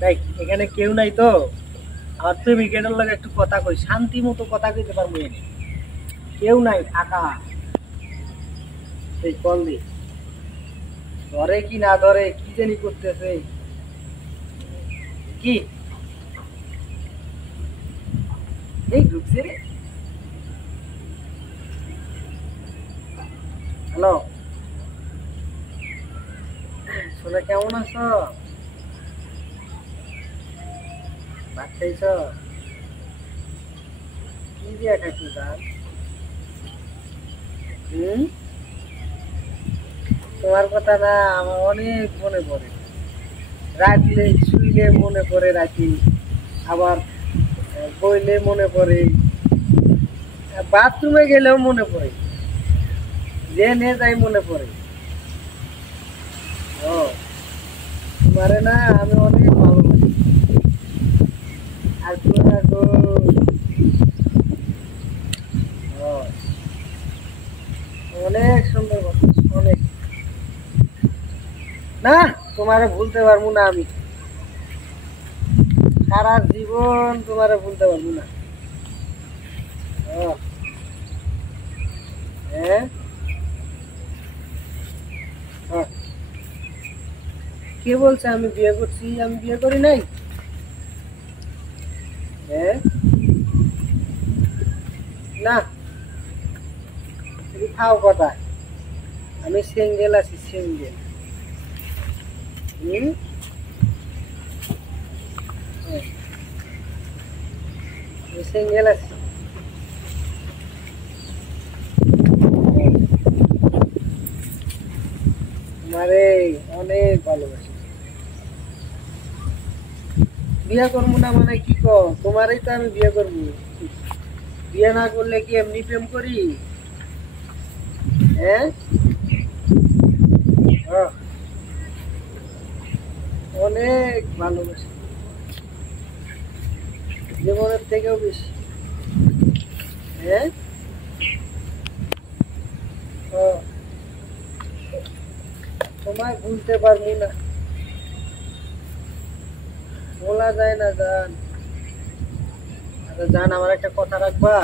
দেখ এখানে কেউ নাই তো, আমার প্রেমিকের লগে একটু কথা কই, শান্তি মতো কথা কইতে পারবো এনে, কেউ নাই ফাঁকা। সেই কল দি, ধরে কি না ধরে কি জানি করতেছে। কি এই ঢুকছে রে। হ্যালো সোনা, কেমন আছো? ভাত খাইছ? কি দিয়ে খাইছো ভাত? হুম, তোমার কথা না আমার অনেক মনে পড়ে। রাখলে শুইলে মনে পড়ে রাখি, আবার বইলে মনে পড়ে, বাথরুমে গেলেও মনে পড়ে, যে নে যাই মনে পড়ে। ও তোমারে না আমি অনেক ভালোবাসি। আর তোমার তো ও, অনেক সুন্দর কথা, অনেক। না, তোমারে ভুলতে পারবো না আমি, সারা জীবন তোমারে ভুলতে পারবো না। ও, হ্যাঁ, হ্যাঁ। কে বলছে আমি বিয়ে করছি? আমি বিয়ে করি নাই। হ্যাঁ, না, তুমি খাও কথা, আমি সিঙ্গেল আছি, সিঙ্গেল। হুম, হ্যাঁ, আমি সিঙ্গেল আছি। তোমারে অনেক ভালোবাসি। বিয়ে করবো না মানে কি কো? তোমারই তো আমি বিয়ে করবো। বিয়ে না করলে কি এমনি প্রেম করি? হ্যাঁ, আহ, অনেক ভালোবাসি, জীবনের থেকেও বেশি। হ্যাঁ, আহ, তোমায় ভুলতে পারবো না, বলা যায় না জান। আচ্ছা জান, আমার একটা কথা রাখবা?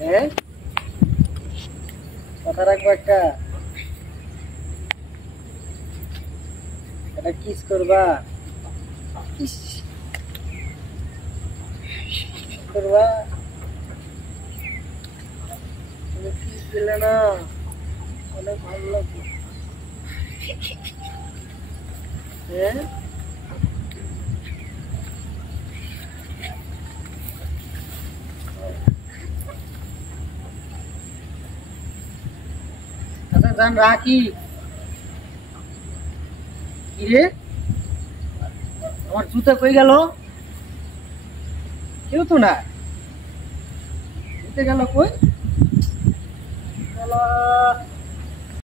হ্যাঁ, কথা রাখবা একটা? একটা কিস করবা? কিস করবা? তুমি কিস দিলে না অনেক ভালো লাগবে। হ্যাঁ, আচ্ছা জান, রাখি। কি রে, আমার জুতা কই গেল? কেউ তো না, জুতে গেল কই? গেল।